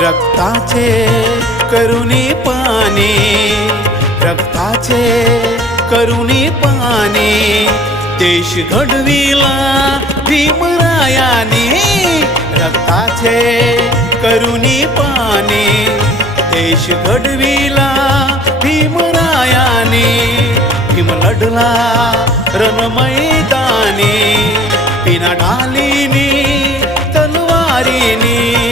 रक्ताचे करुणी पाणी, रक्ताचे करुणी पाणी, देश घडविला भीमरायाने. रक्ताचे करुणी पाणी, देश घडविला भीमरायाने. भीम लढला रण मैदानी, बिना ढालीनी तलवारीनी.